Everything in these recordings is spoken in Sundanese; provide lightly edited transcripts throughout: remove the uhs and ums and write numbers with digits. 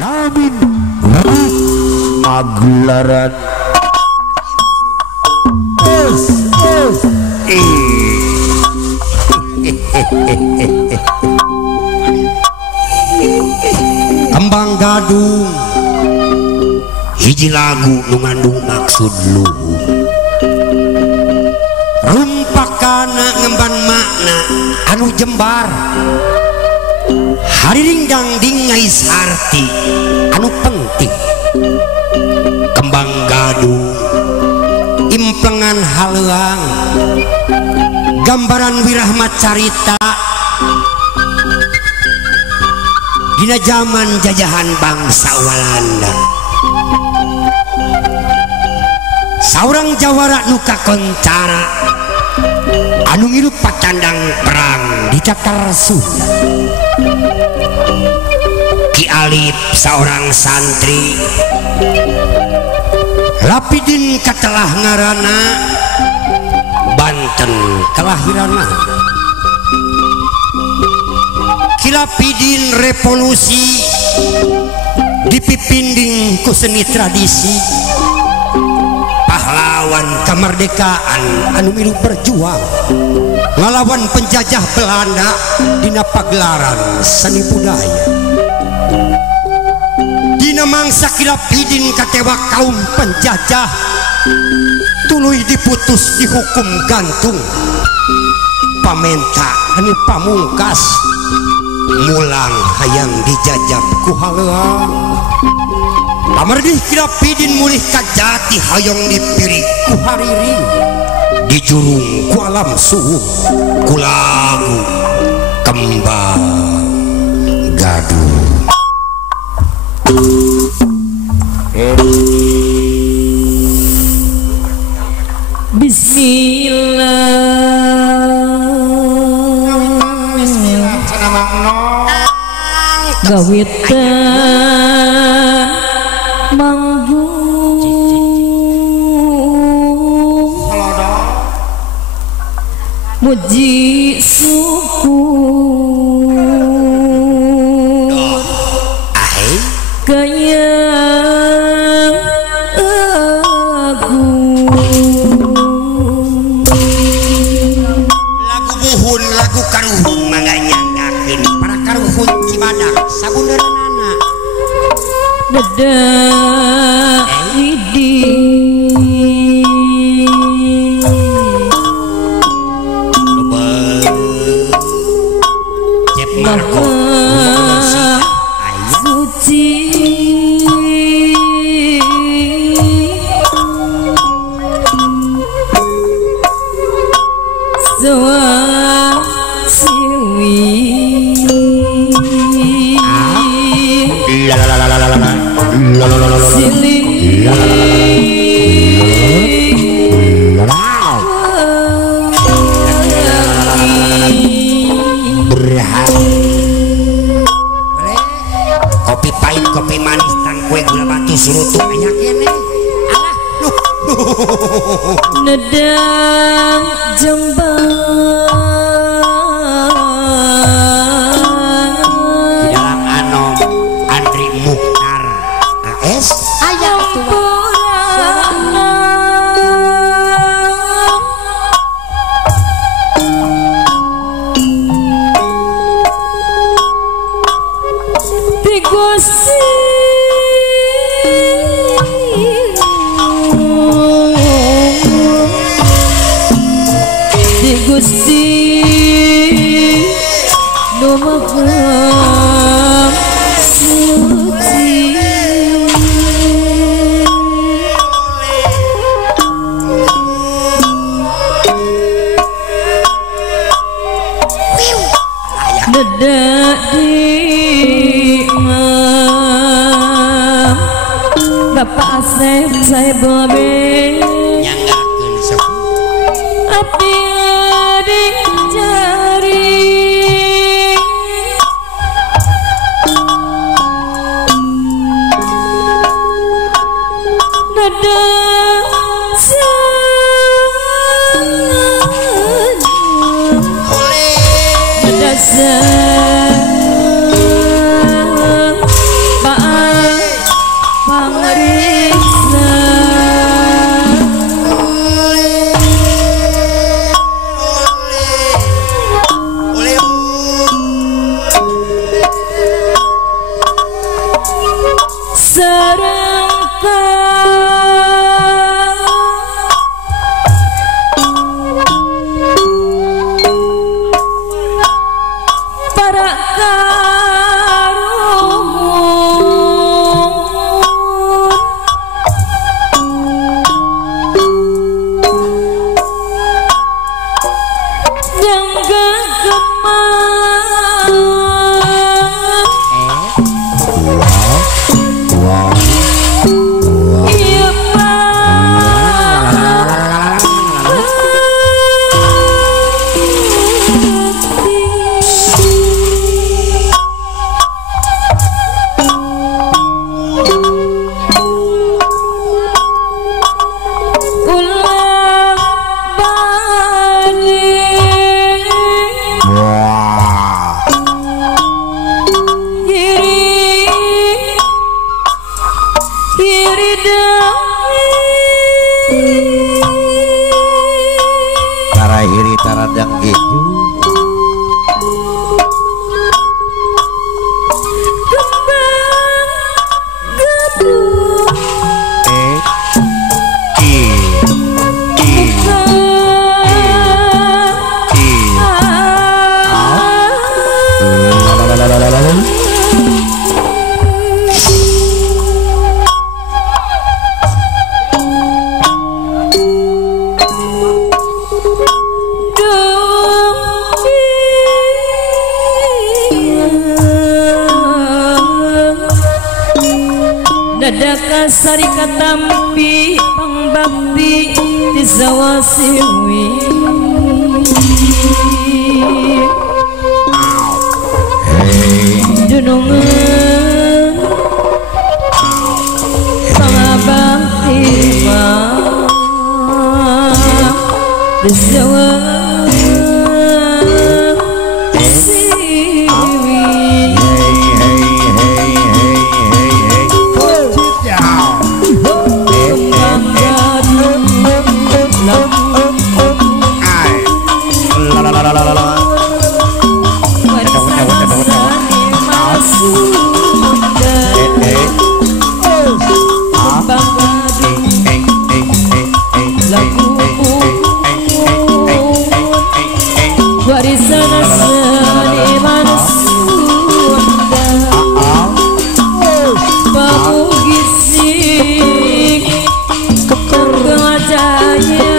Namin maglaran Kembang gadung hiji lagu nu ngandung maksud luhur rumpakana ngemban makna anu jembar hariring dangding ngais arti anu penting. Kembang gadung implengan haleuang gambaran wirahmat carita dina zaman jajahan bangsa Walanda. Saurang jawara nu kakoncara anu ngirup pacandang perang di Catar Sunda. Ki Alip seorang santri Lapidin katelah ngarana Banten kelahiran mah. Ki Lapidin revolusi dipipinding ku seni tradisi pahlawan kemerdekaan anu milu berjuang ngelawan penjajah Belanda dina pagelaran seni budaya. Dina mangsa Ki Lapidin katewa kaum penjajah tuluy diputus dihukum gantung pamenta anu pamungkas mulang hayang dijajab ku haleuang. Pamerdih Ki Lapidin mulih ka jati hayang dipirik ku hariring dijurung ku alam suhung ku lagu Kembang Gadung. Bismillah gawitan manggung muji syukur kayang lagu buhun lagu karuhun mangga nyanggakeun para karuhun Cibadak sabuneurana dadah idi Cep Marco suci soa siwi siling kopi pahit kopi manis tang kue gula batu surutu aya kene alah nedang jembang di dalam anom Andri Mukhtar AS aya atuh Gusti di Gusti nomagam suci nedak di Bapak Asep saya bobe nyanggakeun sepuh api adik jari dadah dadah Pak Tarahiri taradang gitu. Dadaka sari katampi pangbakti di zawasiwi dunungan pangabakti di zawasiwi. Warisan seniman Sunda Pamugisik Kegajaya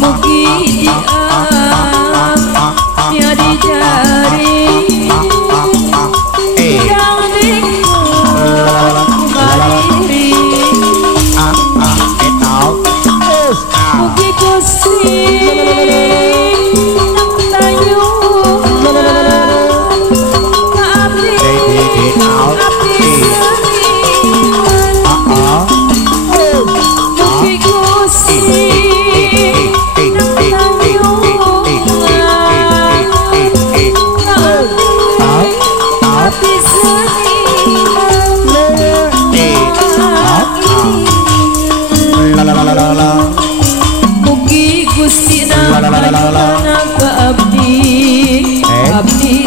Mugi dia dicari yang Mugi Gusti abdi